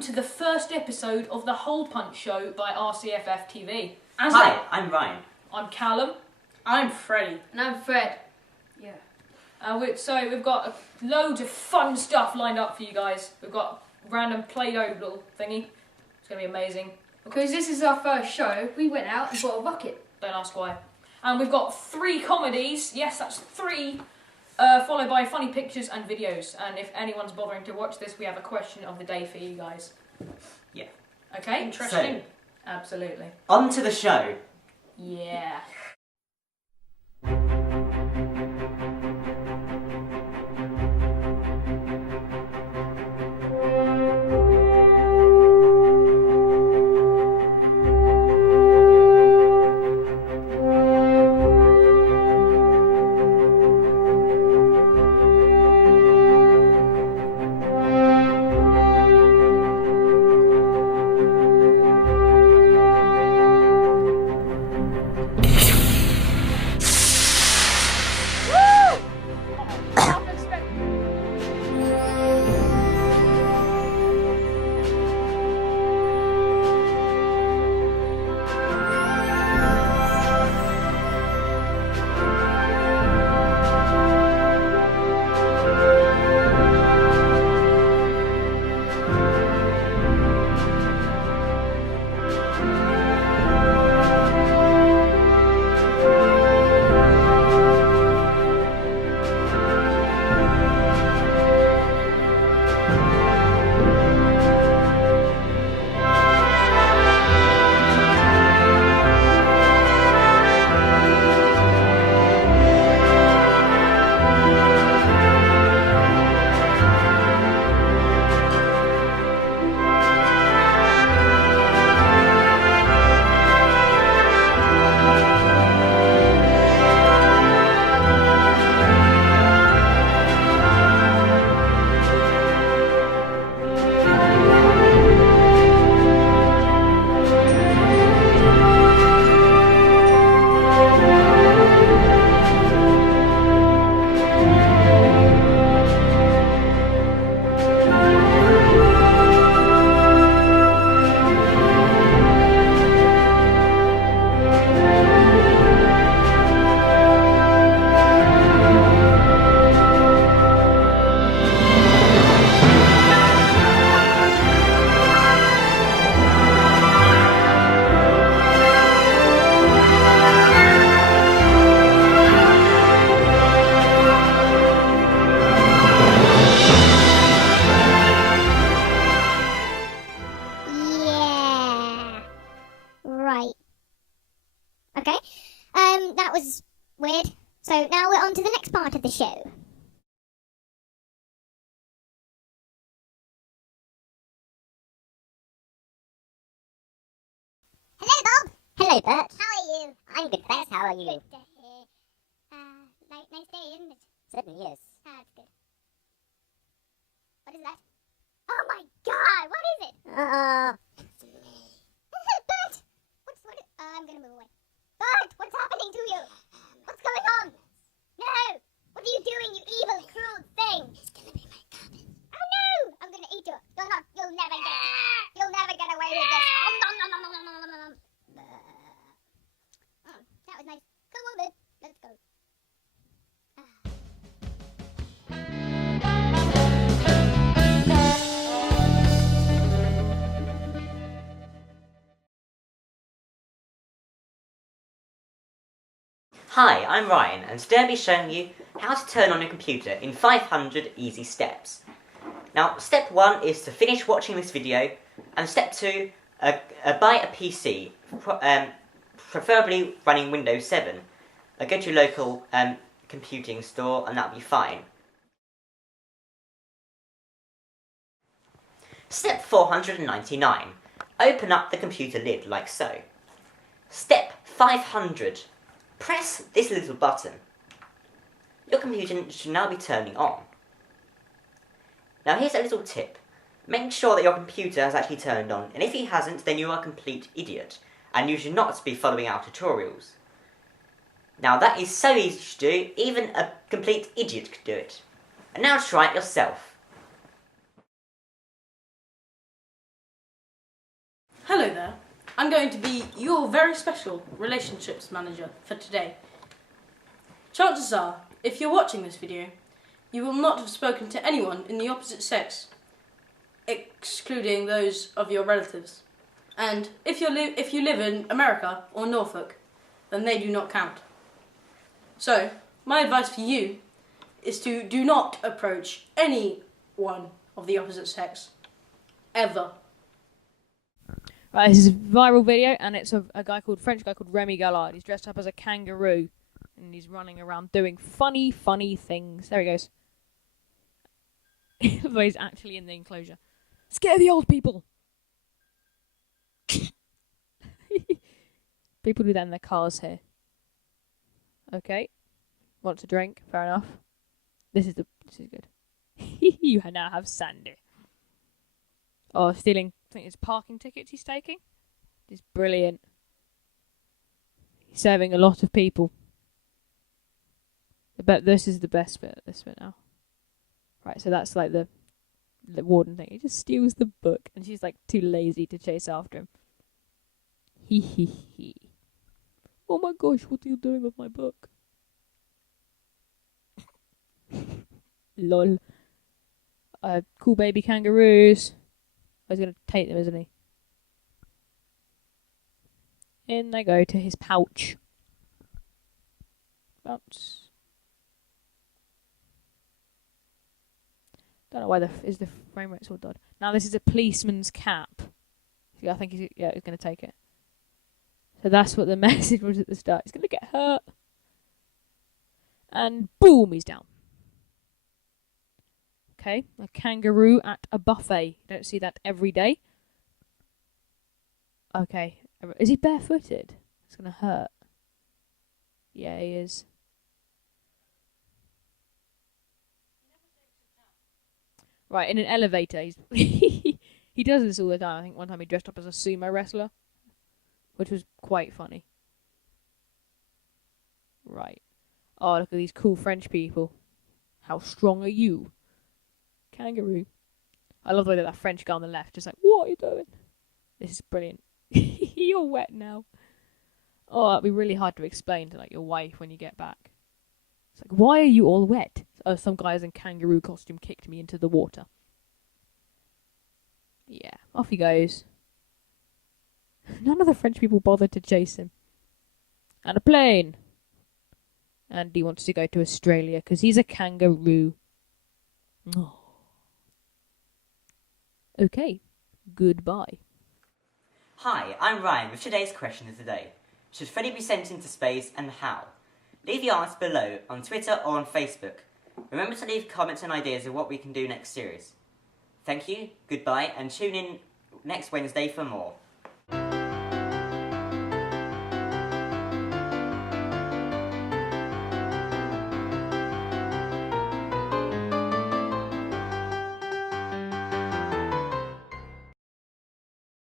welcome to the first episode of the Hole Punch Show by RCFF TV. Hi, I'm Ryan. I'm Callum. I'm Freddie. And I'm Fred. Yeah. So we've got loads of fun stuff lined up for you guys. We've got random Play-Doh little thingy. It's going to be amazing. Because this is our first show, we went out and bought a bucket. Don't ask why. And we've got 3 comedies. Yes, that's 3. Followed by funny pictures and videos. And if anyone's bothering to watch this, we have a question of the day for you guys. Yeah. Okay? Interesting. So, absolutely. on to the show. Yeah. Right. Okay. That was weird. So now we're on to the next part of the show. Hello, Bob. Hello, Bert. How are you? I'm good, thanks. How are you? Good to hear. Nice day, isn't it? Certainly is. That's good. What is that? Oh my God! What is it? Bert! I'm gonna move away. Bert, what's happening to you? What's going on? No! What are you doing, you evil, cruel thing? It's gonna be my carpet. Oh no! I'm gonna eat you. You'll never get away with this. That was nice. Come on then. Let's go. Hi, I'm Ryan, and today I'll be showing you how to turn on your computer in 500 easy steps. Now, step 1 is to finish watching this video, and step 2, buy a PC, preferably running Windows 7. Go to your local computing store, and that'll be fine. Step 499. Open up the computer lid like so. Step 500. Press this little button. Your computer should now be turning on. Now here's a little tip. Make sure that your computer has actually turned on, and if it hasn't, then you are a complete idiot, and you should not be following our tutorials. Now that is so easy to do, even a complete idiot could do it. And now try it yourself. Hello there. I'm going to be your very special relationships manager for today. Chances are, if you're watching this video, you will not have spoken to anyone in the opposite sex, excluding those of your relatives. And if you live in America or Norfolk, then they do not count. So, my advice for you is to do not approach anyone of the opposite sex, ever. Right, this is a viral video, and it's a French guy called Remy Gallard. He's dressed up as a kangaroo, and he's running around doing funny things. There he goes. But he's actually in the enclosure. Scare the old people! People do that in their cars here. Okay. Wants a drink, fair enough. This is good. You now have Sandy. Oh, stealing, I think it's parking tickets he's taking. It's brilliant. He's serving a lot of people. But this is the best bit, this bit now. Right, so that's like the warden thing. He just steals the book, and she's like too lazy to chase after him. He. Oh my gosh, what are you doing with my book? Lol. Cool baby kangaroos. He's going to take them, isn't he? In they go to his pouch. Bounce. Don't know why the frame rate's all done. Now this is a policeman's cap. I think he's going to take it. So that's what the message was at the start. He's going to get hurt. And boom, he's down. Okay, a kangaroo at a buffet. You don't see that every day. Okay, is he barefooted? It's going to hurt. Yeah, he is. Right, in an elevator, he does this all the time. I think one time he dressed up as a sumo wrestler, which was quite funny. Right. Oh, look at these cool French people. How strong are you? Kangaroo. I love the way that French guy on the left is like, what are you doing? This is brilliant. You're wet now. Oh, it'd be really hard to explain to like your wife when you get back. It's like, why are you all wet? Oh, some guys in kangaroo costume kicked me into the water. Yeah, off he goes. None of the French people bothered to chase him. And a plane. And he wants to go to Australia because he's a kangaroo. Oh. Okay, goodbye. Hi, I'm Ryan with today's question of the day. Should Freddy be sent into space and how? Leave your answer below on Twitter or on Facebook. Remember to leave comments and ideas of what we can do next series. Thank you, goodbye, and tune in next Wednesday for more.